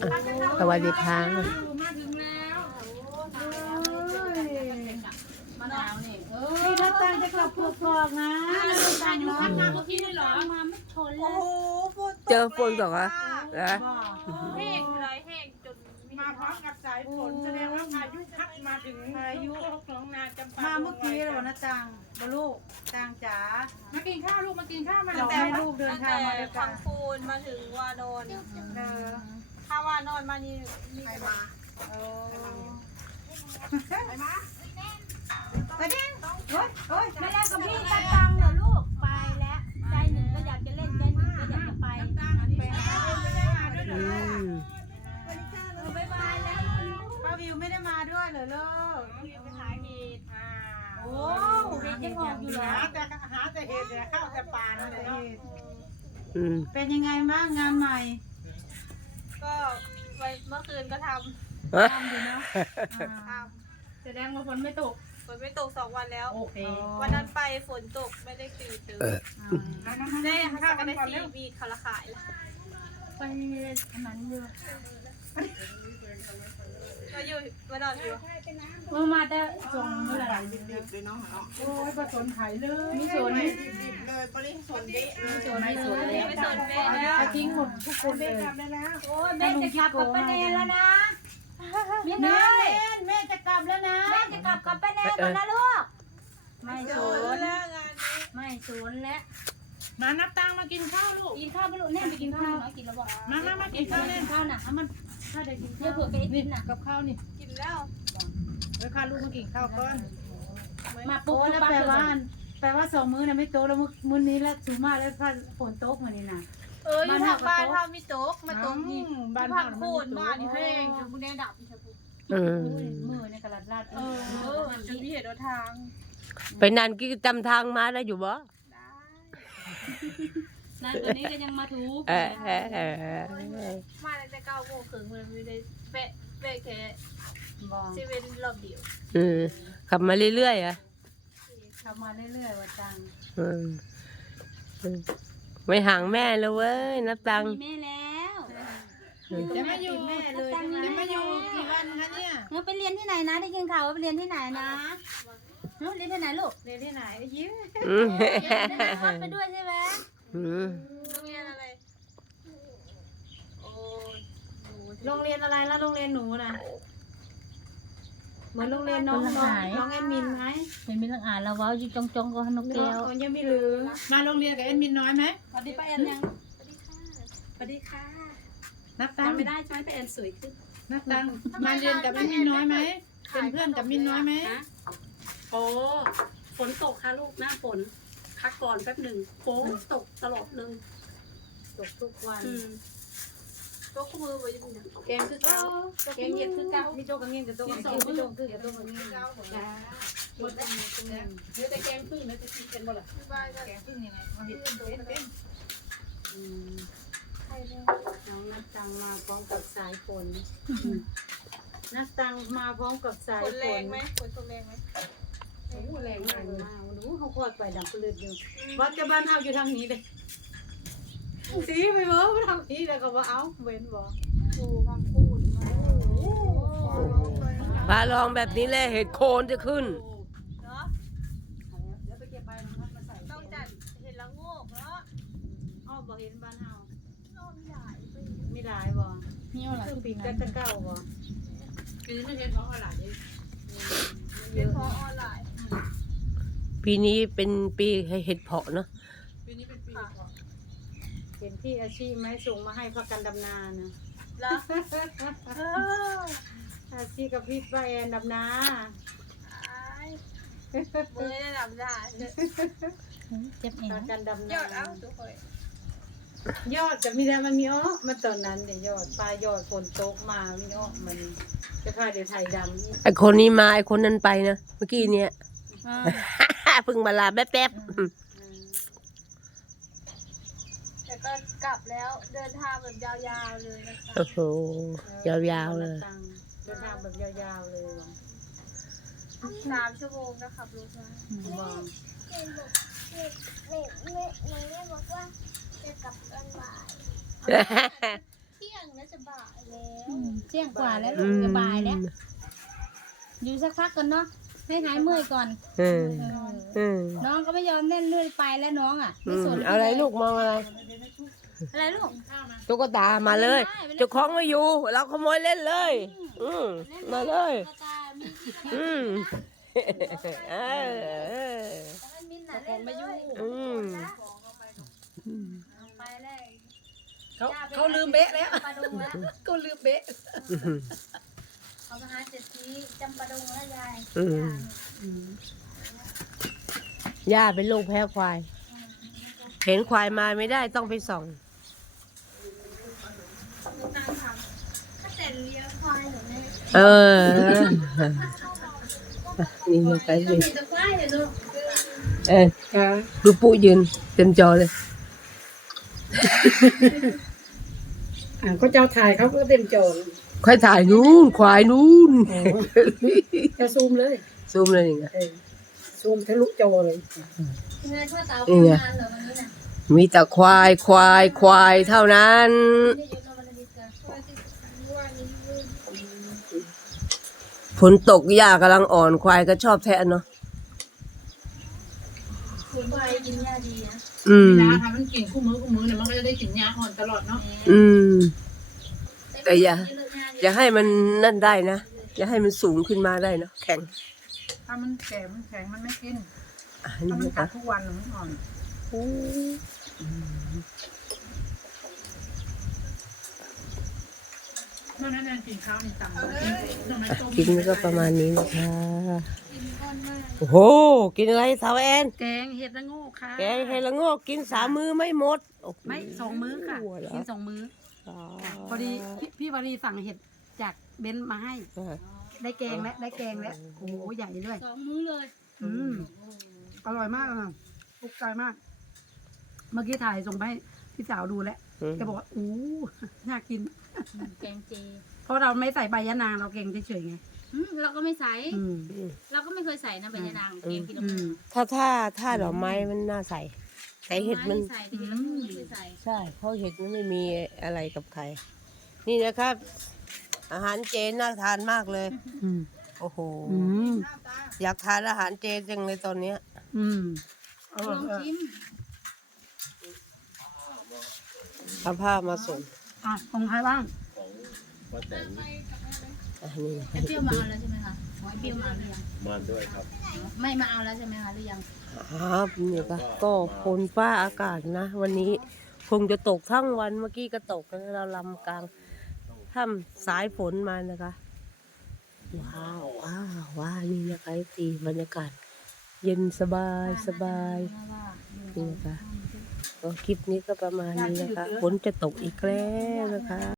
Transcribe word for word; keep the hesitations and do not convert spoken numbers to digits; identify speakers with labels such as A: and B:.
A: สวัสดีค่ะ
B: มาถึงแล้วมะนาวนี่เออ
C: พี่นัตตังจะกลับตัวกอกนะนัตตัง
B: อยู่
C: เนาะ
B: ข้างมาเมื่อกี้เลยเหรอ
C: มาไม่ชนเล
D: โอ้
C: ย
D: โหฝนตก
A: เจอฝนตกเหรอนะ
B: แห้งเลยแห้งจนมาพร้อมกับสายฝนแสดงว่าพายุพัดมาถึงพายุของนาจำปา
C: มาเมื่อกี้เลยวันนัตตังบลูกตังจ๋า
B: มากินข้าวลูกมากินข้าวมา
C: เราให้ลูกเดินทางมาด้วยกั
D: พั
C: น
D: งคูนมาถึงวานอน
C: เออ
D: ถ้าวานอนมานี่ใครมา
C: เออไปมาไปดิโอ๊ยโอ๊ย
E: ไม่เล่นกับพี่นัตตังเหรอลูกไปแล้วใจหนึ่งก็อยากจะเล่นใจหนึ่งก็อยากจะไป
A: อืม
E: บ๊ายบายแล้ว
C: ป้าวิวไม่ได้มาด้วยเหรอลูก
B: ไปหาเห็ดอ่า
E: โอ้เด็กยังออกอยู่เหรอ
B: หาแต่หาแต่เห็ดเนี่ยข้าวแต่ปลานั่นแหละเนาะ
A: อืม
C: เป็นยังไงบ้างงานใหม่
D: ก็ไว้เมื่อคืนก็ท
C: ทำอยู่เนาะ
D: ำท
B: แสดงว่าฝนไม่ตก
D: ำฝนไม่ตกสองวันแล้ว
B: โอเค
D: วันนั้นไปฝนตกไม่ได้ตื่นตื่น
A: เออ
D: ได้ข้าวกันได้สี่วีเขาละขาย
E: ไปอันนั้นอยู่
D: ก็อยู่มานอนอยู่
E: เมื่อมาแต่ส่งเมื่อไหร่
B: โอ้ยผสมไข่เลย
E: มีสวนไหม
D: เลยปริสนเดะ
E: มีสวนไม่สวนเลย
D: ไม่สนเดะแล้ว
C: เอาทิ้งหมดทุกคนเลย
E: โอ้ยแม่จะกลับกับป้าเนนแล้วนะมี
C: แม่
E: น้อย
C: แม่จะกลับแล้วนะ
E: แม่จะกลับกับป้าเนนแล้วนะลูกไม่
D: โด
E: สวน
D: นแล้วงานนี้
E: ไม่สวนแล้ว
B: มานับตังมากินข้าวลูก
E: กินข้าวไปลูกแน่ไปกินข้าวน้อยกินแล้วบอก
B: มามามากิ
E: กิ
B: น
E: น
B: ข้า
E: ข้าว ว
B: เล่
E: เล่
B: น
E: นข้าวน่ะ
C: เอามันถ้าได้กิน
E: เดี๋ยวเผื่อไปกินน่ะ
B: กับข้าวนี่
D: กินแล้ว
B: เดี๋ยวข้าลูกมากินข้าวก่อน
E: มาปุ๊บ
C: โอ้แล้ว
E: ปั๊บ
C: แปล
E: เลย
C: ว่าแปลว่าสองมื้อน่ะไม่โตแล้วมื้อมื้อนี้แล้วสูงมากแล้วถ้าฝนตกมานี่น่ะ
D: เอออยู่ทางบ้านทำมีโต๊ะมาตรงนี้
B: บ้าน
D: พั
B: เรา
D: งคูนมานี่แห้งจนมึงได้ดับอีก
A: อืม
C: มือในกระดาษลาด
D: เออจนมีเหตุทาง
A: ไปนานกี่จำทางมาได้อยู่บ่
E: นั่นตัวนี้ก็ยังมาถูก
A: เออเออเออ
D: มาตั้งแต่เก้าโมงครึ่งเลยมีได้เป๊ะเป๊ะแค่
C: บอก
D: ชีวิตรอบเดียว
A: อืมขับมาเรื่อยๆอ่ะ
C: ทำมาเรื่อยๆว่าจัง
A: อืมอืมไม่ห่างแม่เลยเว้ยนับตังค์
E: มีแม่แล้ว
B: จะมาอยู่
C: แม่เลยใช่ไหม
B: จะมาอยู่กี่วันคะเนี่ย
E: เออไปเรียนที่ไหนนะได้ยินข่าวว่าไปเรียนที่ไหนนะเออเรียนที่ไหนลูก
C: เรียนที่ไหนยิ้ม
A: อืม
E: เรียนที่ไหนฮอตไปด้วยใช่ไหม
A: อืม
D: โรงเรียนอะไรโอ้
C: โรงเรียนอะไรล่ะโรงเรียนหนูน่ะเหมือนโรงเรียนน้องน้องน้องแอดมินไหม
E: เป็นมิลังอ่านแล้วว้าวอยู่จงจงก็นก
C: น้
E: แก้
C: อง
E: ว
C: ยังไม่ลืม
B: มาโรงเรียนกับเอ็นมินน้อยไหม
E: สวัสดีป้าแอนยัง
D: สวัสดีค่ะ
B: นับตังค์
E: จำไม่ได้ใช่ไหมป้าแอนสวยขึ้น
B: นับตังค์มาเรียนกับเอ็นมินน้อยไหมเป็นเพื่อนกับมินน้อยไหม
F: โอ้ฝนตกค่ะลูกหน้าฝนพักก่อนแป๊บหนึ่งโค้งตกตลอดเลย
C: ตกทุกวัน
F: อืม
D: โต๊ะคู่มือไว้ยังไง
F: แกงคือเก่าแกงเห็ดคือเก่า
C: มีโต๊ะกับเงี้ยกับโต๊ะกับเงี้ยมีโต๊ะคือกับโต๊ะกับเงี้ย
F: หมดแล้วเดี๋ยวแต่แกงพึ่งแล้วจะกินเป็นบ่ล่ะ
D: ที่บ้านก็
B: แกงพึ่งยังไงมาเห็นเป็นเป็น
C: อืม
D: ใครเนี่ย
C: น้องนัดตังมาพร้อมกับสายฝนนัดตังมาพร้อมกับสาย
D: ฝ
C: ฝ
D: นแรง
C: น
D: ไหมฝนตกแรงไหม
F: โอ้แรงมากเลย
C: มาดูเขาคอยไปดับปลืดอยู่วัดจะบ้านเอาอยู่ทางนี้เลยสีไปเว้อทางนี้แล้วก็ว่าเอาเว้นบอก
D: ดูพังคูนมา
A: ฟ้าลองแบบนี้เลยเห็ดโคนจะขึ้น
D: เนาะ
F: เดี๋ยวไปเก็บใบมันมาใส่
D: ต้องจัดเห็นละโงกเนาะ
C: อ้อบอกเห็นบ้านเฮา
D: นอนใหญ่ไป
C: ไม่ได้บ่
E: นี่อะไร
C: คือปีกตะเก้าบ่
B: ปีนี้ไม่เห็นเพราะอะไร
D: เรียนพอออนไลน์
A: ปีนี้เป็นปีให้เห็ดเพาะเนาะ
B: ปีนี้เป็นปี
C: เห็นที่อาชีพไหมส่งมาให้พักกันดำนานะ
D: แล้ว
C: อาชีพกับพี่ป้าแอนดำนา
D: มือได้ดับได้
E: เจ็บเอง
C: พักกันดำ
D: ย
C: นา
D: อดเอาทุกคน
C: ยอดจะมีแต่มันมีอ้อมันตอนนั้นเดี๋ยวยอดปลายอดฝนตกมามีอ้อมันจะพาเดี๋ยวไทยดำอีก
A: ไอคนนี้มาไอคนนั้นไปนะเมื่อกี้เนี้ย เพิ่งมาลาแป๊บๆอืม
C: อืม
D: แต่ก็กลับแล้วเดินทางแบบยาวๆเลยนะคะ
A: โอ้โหยาวๆเลย
C: เดินทางแบบยาวๆเลยว่ะ
D: สามชั่วโมงนะขับรถมา
C: บอก
G: แม่บอกแม่แม่แม่แม่บอกว่าจะกลับตอนบ่าย
D: ทที่ยงแล้วจะบ่ายแล้ว
E: อืมเที่ยงกว่าแล้วลูกจะบ่ายแล้ว อยู่สักพักก่อนเนาะให้หายเมื่อยก่อน
A: เออ
E: เออ
A: เออ
E: น้องก็ไม่ยอมเล่นเลื่อยไปแล้วน้องอ่ะ
A: อื
E: ไม่
A: ม
E: สน
A: เอาอะไรลูกมองอะไร
E: อะไรลูก
A: ตุ๊กตามาเลยเจ้าของไม่อยู่ เราขโมยเล่นเลย อืมมาเลย
E: ตุ๊กตามีที่กระ
A: อืมเออเออ
E: ให้มินน่ะเล่นไม่ยุ่ง
A: อืม
E: ไปเลย
F: เขาเขาลืมเบะแล้ว
E: ปลาดงแล้ว
F: ก็ลืมเบะ
E: เขามาหาเศรษฐีจำปาดงแล้วยาย
A: อืมย่าเป็นลูกแพ้ควาย เห็นควายมาไม่ได้ต้องไปส่อง
D: ถ้าแต่เลี้ยงควายเหรอเนี่ย
A: เออ นี่มันไปสิ
E: มีแต่ควายเลยลูก
A: เออดูปุ๊ยืนเต็มจอเลย
C: อ่าก็เจ้าถ่ายเขาก็เต็มจอ
A: ควายถ่ายนู้นควายนู้น
C: จะซูมเลย
A: ซูมเลยอย่างเงี้ย
C: เออซูมทะลุจอเลย
E: ยังไงพ่อเต๋า
A: นี่
E: ทำ
A: ไง
E: งานเหรอวันนี้น่ะ
A: มีแต่ควายควายควายเท่านั้น
E: นี่อยู่โนวันอาทิตย์เกิด
A: ฝนตกหญ้ากำลังอ่อนควายก็ชอบแทะเนาะ
E: คุณควายกินหญ้าดีนะ
A: อืม
B: นะทำมันกินคู่มือคู่มือเนี่ยมันก็จะได้กินยาอ่อนตลอดเนาะ
A: อืม แต่อย่า อย่าให้มันนั่นได้นะ อย่าให้มันสูงขึ้นมาได้เนาะแข็ง
B: ถ้ามันแก่มันแข็งมันไม่กิน
A: อัน
B: ถ้า
A: นี้
B: มัน
A: นะ
B: กั
A: คะ
B: ดทุกวันมันอ่อนเมื่อนั้นกินข้าวนี่ต่ำ
A: กินก็ประมาณนี้นะคะโอ้โหกินอะไรสาวแอน
F: แกงเห็ดละโง่ค่ะ
A: แกงเฮละโงกกินสามมือไม่หมดโอ้โห
F: ไม่สองมื้อค่ะ
A: เหรอ
F: กินสองมื้อ
A: อ๋อ
F: พอดีพี่พี่วารีสั่งเห็ดจากเบนซ์มาให้
A: อ่า
F: ได้แกงแล้วได้แกงแล้วโอ้โหใหญ่ด้วย
E: สองมื้อเลย
F: อืมอร่อยมากอ่ะถูกใจมาก เมื่อกี้ถ่ายส่งไปให้พี่สาวดูแล้ว
A: อืม
F: แกบอกว่าอู้น่ากิน
E: แกงเจ
F: เพราะเราไม่ใส่ใบยะนางเราแกงเฉยๆไง
E: อืมเราก็ไม่ใส่
F: อืม
E: เราก็ไม่เคยใส่นะใบยะนางแกงกิน
F: อืม
A: ถ้าถ้าถ้าดอกไม้มันน่าใส่แต่เห็ดมัน
E: ใส่แต่เห็ดละโงกไม่เคยใส่
A: ใช่เพราะเห็ดมันไม่มีอะไรกับใคร นี่นะครับ อาหารเจน่าทานมากเลย
F: อืม
A: โอ้โห
F: อืม
A: อยากทานอาหารเจจังเลยตอนเนี้ย
F: อืมอ
E: ล
F: ร่อย
E: อง
F: เออ
E: ชิม
A: เอาผ้ามาส่ง
F: อ่ะของใครบ้าง
A: อันนี้นะ
E: ไอเปรี้ยวมาเอาแล้วใช่ไหมคะไอเปรี้ยวมาเอาหรือยัง
H: มาด้วยครับ
E: ไม่มาเอาแล้วใช่ไหมคะหรือยัง
A: ครับนี่ก็ก็ฝนฟ้าอากาศนะ วันนี้คงจะตกทั้งวันเมื่อกี้ก็ตกนะเราลำกลางถ้ำสายฝนมานะคะ ว้าวว้าวว้าวนี่นะคะตีบรรยากาศ เย็นสบายสบายนี่นะคะก็คลิปนี้ก็ประมาณนี้นะคะฝนจะตกอีกแล้วนะคะ